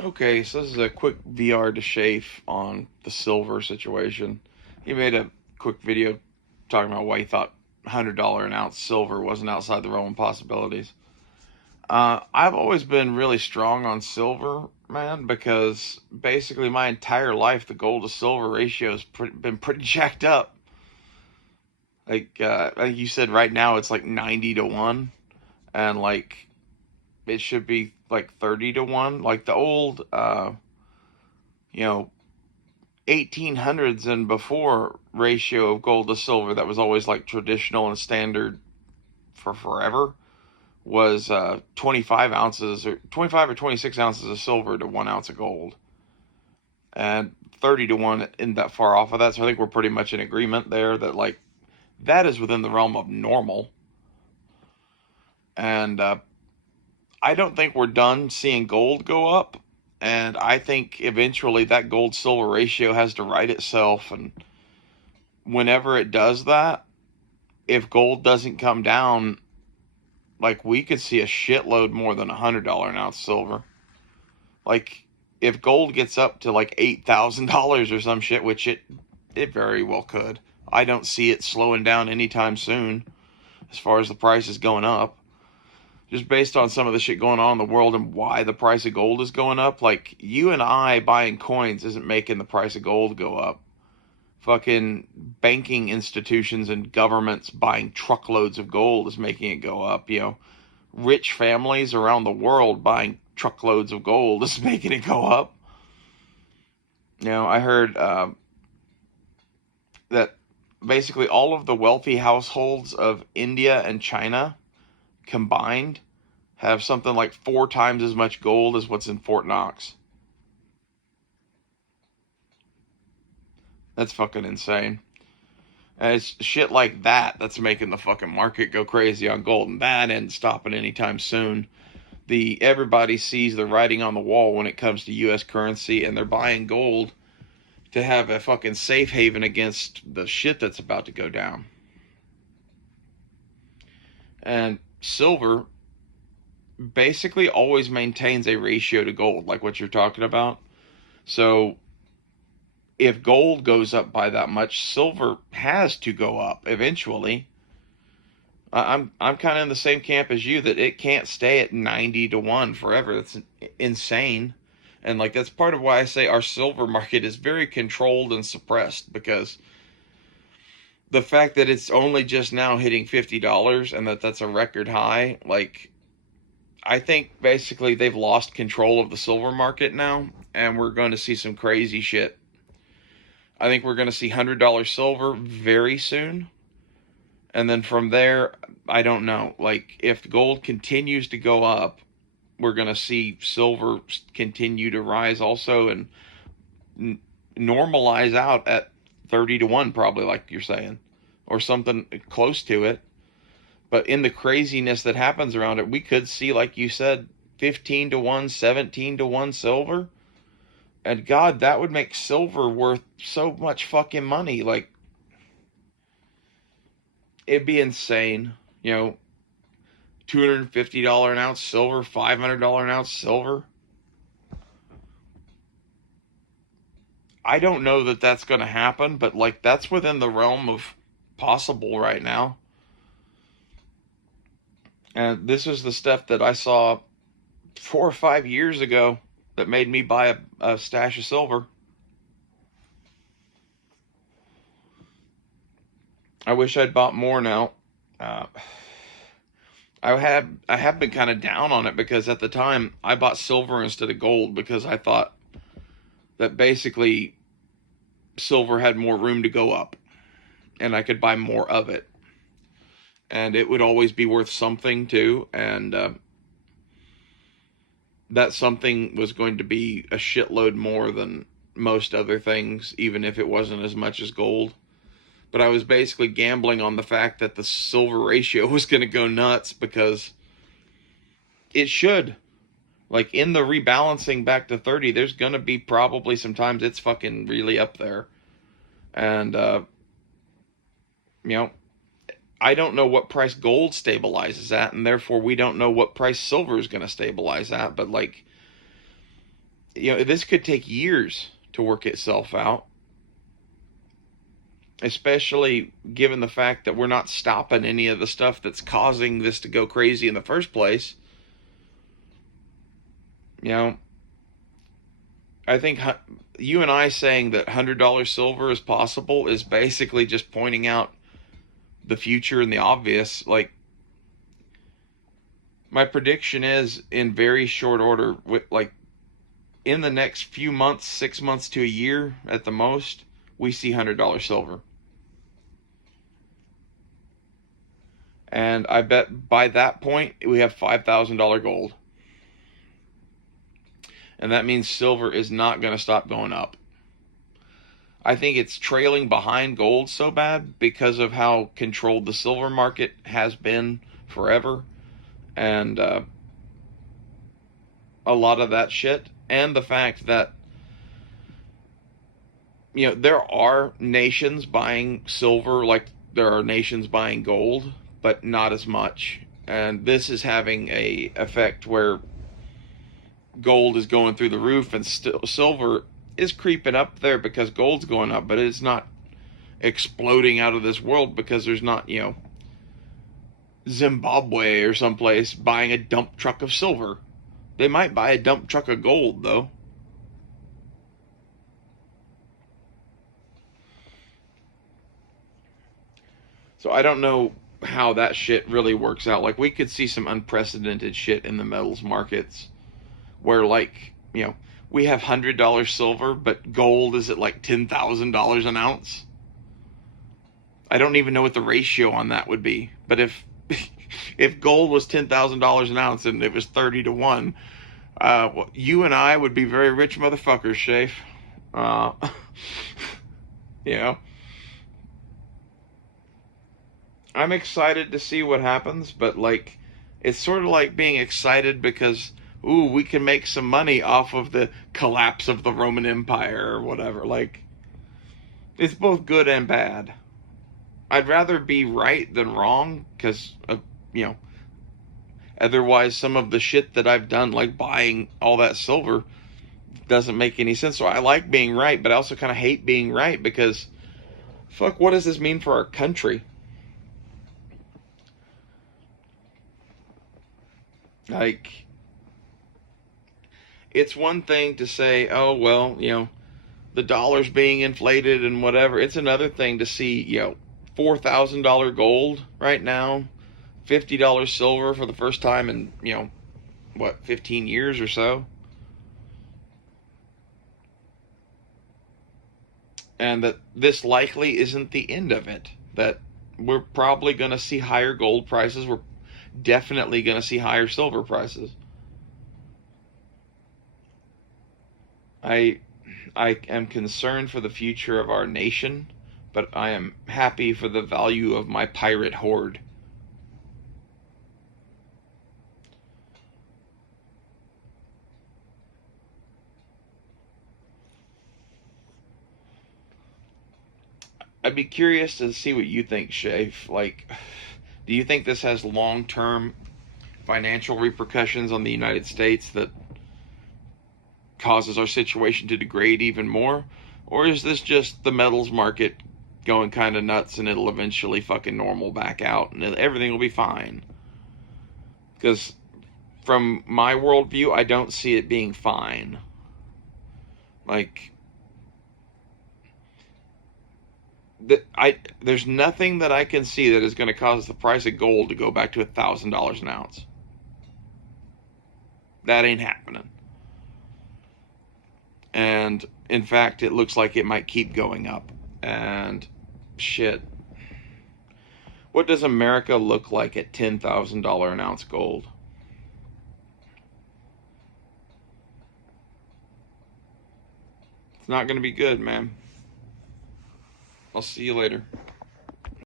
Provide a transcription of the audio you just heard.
Okay, so this is a quick VR to Shaef on the silver situation. He made a quick video talking about why he thought $100 an ounce silver wasn't outside the realm of possibilities. I've always been really strong on silver, man, because basically my entire life the gold to silver ratio has been pretty jacked up. I think you said right now it's like 90 to 1, and like it should be like 30 to 1. Like the old, you know, 1800s and before ratio of gold to silver that was always like traditional and standard for forever was 25 ounces or 25 or 26 ounces of silver to 1 ounce of gold, and 30 to 1 isn't that far off of that. So I think we're pretty much in agreement there that like that is within the realm of normal. And I don't think we're done seeing gold go up, and I think eventually that gold silver ratio has to right itself. And whenever it does that, if gold doesn't come down, like we could see a shitload more than $100 an ounce silver. Like if gold gets up to like $8,000 or some shit, which it very well could. I don't see it slowing down anytime soon as far as the price is going up. Just based on some of the shit going on in the world and why the price of gold is going up. Like you and I buying coins isn't making the price of gold go up. Fucking banking institutions and governments buying truckloads of gold is making it go up. Rich families around the world buying truckloads of gold is making it go up. I heard that basically all of the wealthy households of India and China combined have something like 4 times as much gold as what's in Fort Knox. That's fucking insane. And it's shit like that that's making the fucking market go crazy on gold, and that ain't stopping anytime soon. Everybody sees the writing on the wall when it comes to U.S. currency, and they're buying gold to have a fucking safe haven against the shit that's about to go down. And silver basically always maintains a ratio to gold, like what you're talking about. So if gold goes up by that much, silver has to go up eventually. I'm kind of in the same camp as you that it can't stay at 90 to 1 forever. That's insane. And like that's part of why I say our silver market is very controlled and suppressed, because the fact that it's only just now hitting $50 and that's a record high, like I think basically they've lost control of the silver market now, and we're going to see some crazy shit. I think we're going to see $100 silver very soon. And then from there, I don't know. Like, if gold continues to go up, we're going to see silver continue to rise also and normalize out at 30 to 1, probably, like you're saying, or something close to it. But in the craziness that happens around it, we could see, like you said, 15 to 1, 17 to 1 silver. And God, that would make silver worth so much fucking money. Like, it'd be insane. $250 an ounce silver, $500 an ounce silver. I don't know that that's going to happen, but like that's within the realm of possible right now. And this is the stuff that I saw 4 or 5 years ago that made me buy a stash of silver. I wish I'd bought more now. Uh, I have been kind of down on it because at the time I bought silver instead of gold because I thought that basically silver had more room to go up and I could buy more of it, and it would always be worth something too, and that something was going to be a shitload more than most other things, even if it wasn't as much as gold. But I was basically gambling on the fact that the silver ratio was going to go nuts, because it should. Like in the rebalancing back to 30, there's going to be probably sometimes it's fucking really up there. And, you know, I don't know what price gold stabilizes at, and therefore we don't know what price silver is going to stabilize at. But, like, this could take years to work itself out, especially given the fact that we're not stopping any of the stuff that's causing this to go crazy in the first place. You know, I think you and I saying that $100 silver is possible is basically just pointing out the future and the obvious. Like, my prediction is in very short order, like in the next few months, 6 months to a year at the most, we see $100 silver. And I bet by that point we have $5,000 gold. And that means silver is not going to stop going up. I think it's trailing behind gold so bad because of how controlled the silver market has been forever. And a lot of that shit. And the fact that, there are nations buying silver like there are nations buying gold, but not as much. And this is having a effect where gold is going through the roof and still silver is creeping up there because gold's going up, but it's not exploding out of this world because there's not, Zimbabwe or someplace buying a dump truck of silver. They might buy a dump truck of gold, though. So I don't know how that shit really works out. Like, we could see some unprecedented shit in the metals markets where, like, we have $100 silver, but gold is at like $10,000 an ounce. I don't even know what the ratio on that would be. But if if gold was $10,000 an ounce and it was 30-1, well, you and I would be very rich motherfuckers, Shaef. You know, I'm excited to see what happens, but like, it's sort of like being excited because, ooh, we can make some money off of the collapse of the Roman Empire or whatever. Like, it's both good and bad. I'd rather be right than wrong because, otherwise some of the shit that I've done, like buying all that silver, doesn't make any sense. So I like being right, but I also kind of hate being right because, fuck, what does this mean for our country? Like, it's one thing to say, oh, well, the dollar's being inflated and whatever. It's another thing to see, $4,000 gold right now, $50 silver for the first time in, 15 years or so. And that this likely isn't the end of it. That we're probably going to see higher gold prices. We're definitely going to see higher silver prices. I am concerned for the future of our nation, but I am happy for the value of my pirate hoard. I'd be curious to see what you think, Shaef. Like, do you think this has long-term financial repercussions on the United States that causes our situation to degrade even more? Or is this just the metals market going kind of nuts and it'll eventually fucking normal back out and everything will be fine? Because from my worldview, I don't see it being fine. Like, there's nothing that I can see that is going to cause the price of gold to go back to $1,000 an ounce. That ain't happening. And in fact, it looks like it might keep going up. And shit, what does America look like at $10,000 an ounce gold? It's not going to be good, man. I'll see you later.